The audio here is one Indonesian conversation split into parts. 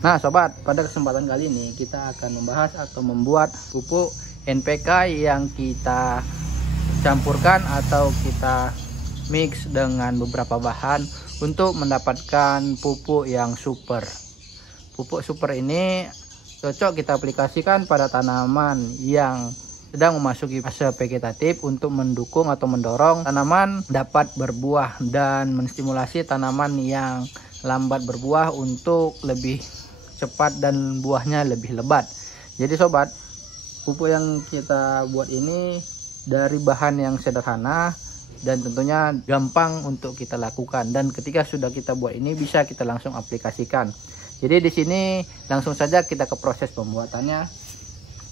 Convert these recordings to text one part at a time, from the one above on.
Nah sobat, pada kesempatan kali ini kita akan membahas atau membuat pupuk NPK yang kita campurkan atau kita mix dengan beberapa bahan untuk mendapatkan pupuk yang super. Pupuk super ini cocok kita aplikasikan pada tanaman yang sedang memasuki fase vegetatif untuk mendukung atau mendorong tanaman dapat berbuah dan menstimulasi tanaman yang lambat berbuah untuk lebih cepat dan buahnya lebih lebat. Jadi sobat, pupuk yang kita buat ini dari bahan yang sederhana dan tentunya gampang untuk kita lakukan, dan ketika sudah kita buat ini bisa kita langsung aplikasikan. Jadi di sini langsung saja kita ke proses pembuatannya.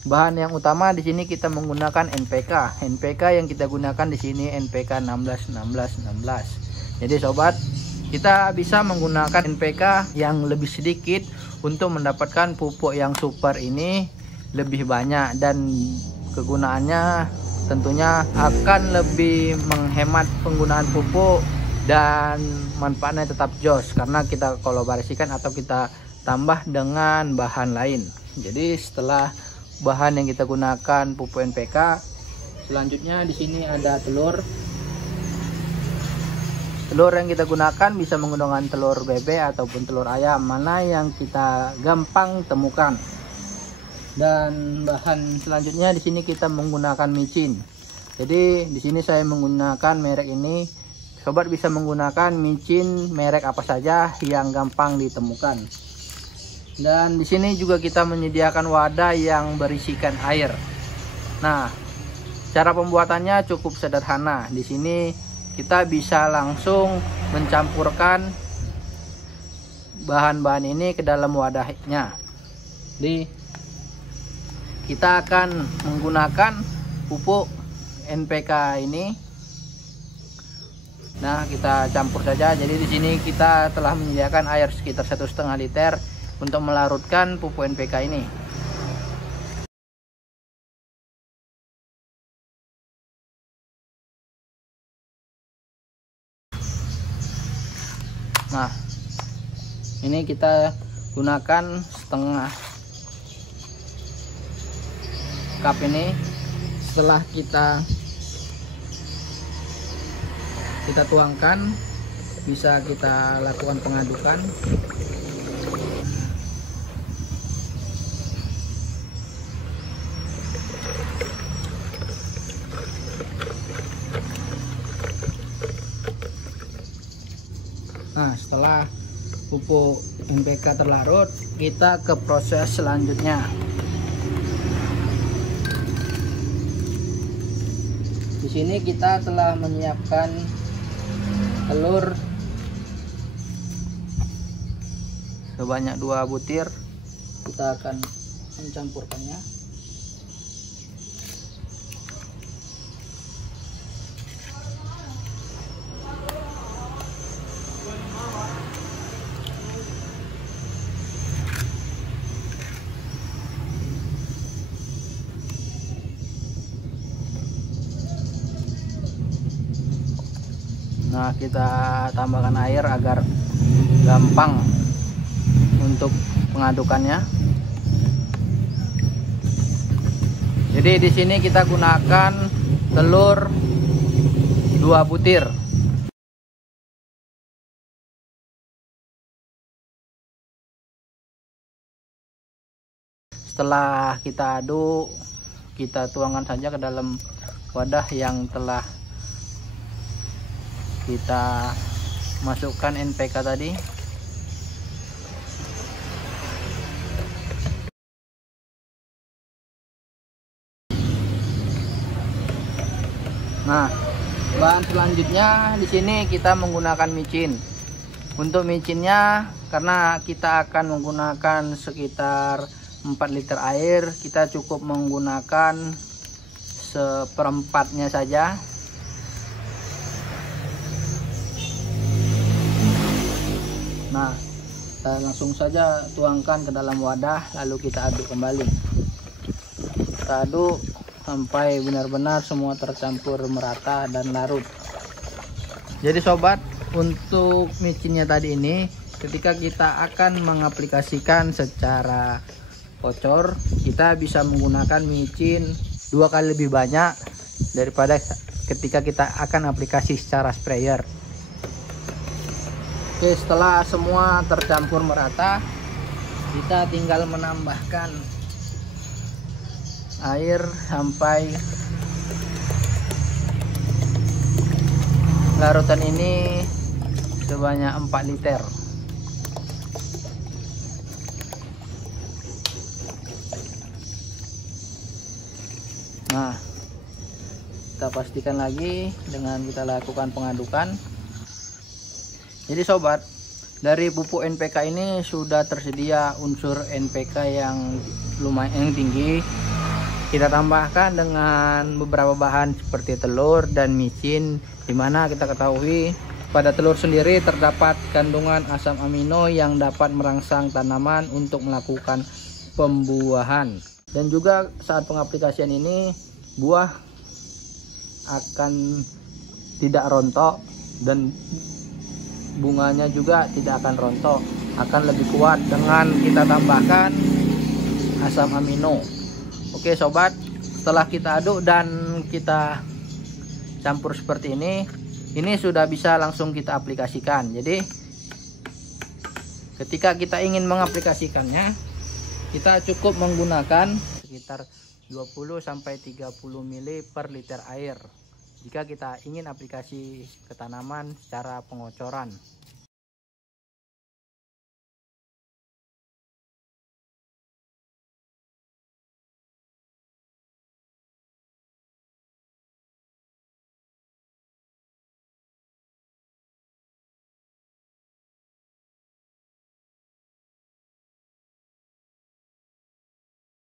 Bahan yang utama di sini kita menggunakan NPK. NPK yang kita gunakan di sini NPK 16 16 16. Jadi sobat, kita bisa menggunakan NPK yang lebih sedikit untuk mendapatkan pupuk yang super ini lebih banyak, dan kegunaannya tentunya akan lebih menghemat penggunaan pupuk dan manfaatnya tetap jos karena kita kolaborasikan atau kita tambah dengan bahan lain. Jadi setelah bahan yang kita gunakan pupuk NPK, selanjutnya di sini ada telur. Telur yang kita gunakan bisa menggunakan telur bebek ataupun telur ayam, mana yang kita gampang temukan. Dan bahan selanjutnya di sini kita menggunakan micin. Jadi di sini saya menggunakan merek ini. Sobat bisa menggunakan micin merek apa saja yang gampang ditemukan. Dan di sini juga kita menyediakan wadah yang berisikan air. Nah, cara pembuatannya cukup sederhana. Di sini kita bisa langsung mencampurkan bahan-bahan ini ke dalam wadahnya. Jadi kita akan menggunakan pupuk NPK ini. Nah, kita campur saja. Jadi di sini kita telah menyediakan air sekitar 1,5 liter untuk melarutkan pupuk NPK ini. Nah, ini kita gunakan setengah cup ini. Setelah kita tuangkan, bisa kita lakukan pengadukan. Nah, setelah pupuk NPK terlarut, kita ke proses selanjutnya. Di sini kita telah menyiapkan telur sebanyak 2 butir. Kita akan mencampurkannya. Nah, kita tambahkan air agar gampang untuk pengadukannya. Jadi di sini kita gunakan telur 2 butir. Setelah kita aduk, kita tuangkan saja ke dalam wadah yang telah kita masukkan NPK tadi. Nah, bahan selanjutnya di sini kita menggunakan micin. Untuk micinnya, karena kita akan menggunakan sekitar 4 liter air, kita cukup menggunakan 1/4-nya saja. Nah, kita langsung saja tuangkan ke dalam wadah, lalu kita aduk kembali. Kita aduk sampai benar-benar semua tercampur merata dan larut. Jadi sobat, untuk micinnya tadi ini ketika kita akan mengaplikasikan secara kocor, kita bisa menggunakan micin 2 kali lebih banyak daripada ketika kita akan aplikasi secara sprayer. Oke, setelah semua tercampur merata, kita tinggal menambahkan air sampai larutan ini sebanyak 4 liter. Nah, kita pastikan lagi dengan kita lakukan pengadukan. Jadi sobat, dari pupuk NPK ini sudah tersedia unsur NPK yang lumayan tinggi. Kita tambahkan dengan beberapa bahan seperti telur dan micin, dimana kita ketahui pada telur sendiri terdapat kandungan asam amino yang dapat merangsang tanaman untuk melakukan pembuahan. Dan juga saat pengaplikasian ini buah akan tidak rontok dan bunganya juga tidak akan rontok, akan lebih kuat dengan kita tambahkan asam amino. Oke sobat, setelah kita aduk dan kita campur seperti ini sudah bisa langsung kita aplikasikan. Jadi ketika kita ingin mengaplikasikannya, kita cukup menggunakan sekitar 20-30 ml per liter air jika kita ingin aplikasi ke tanaman secara pengocoran.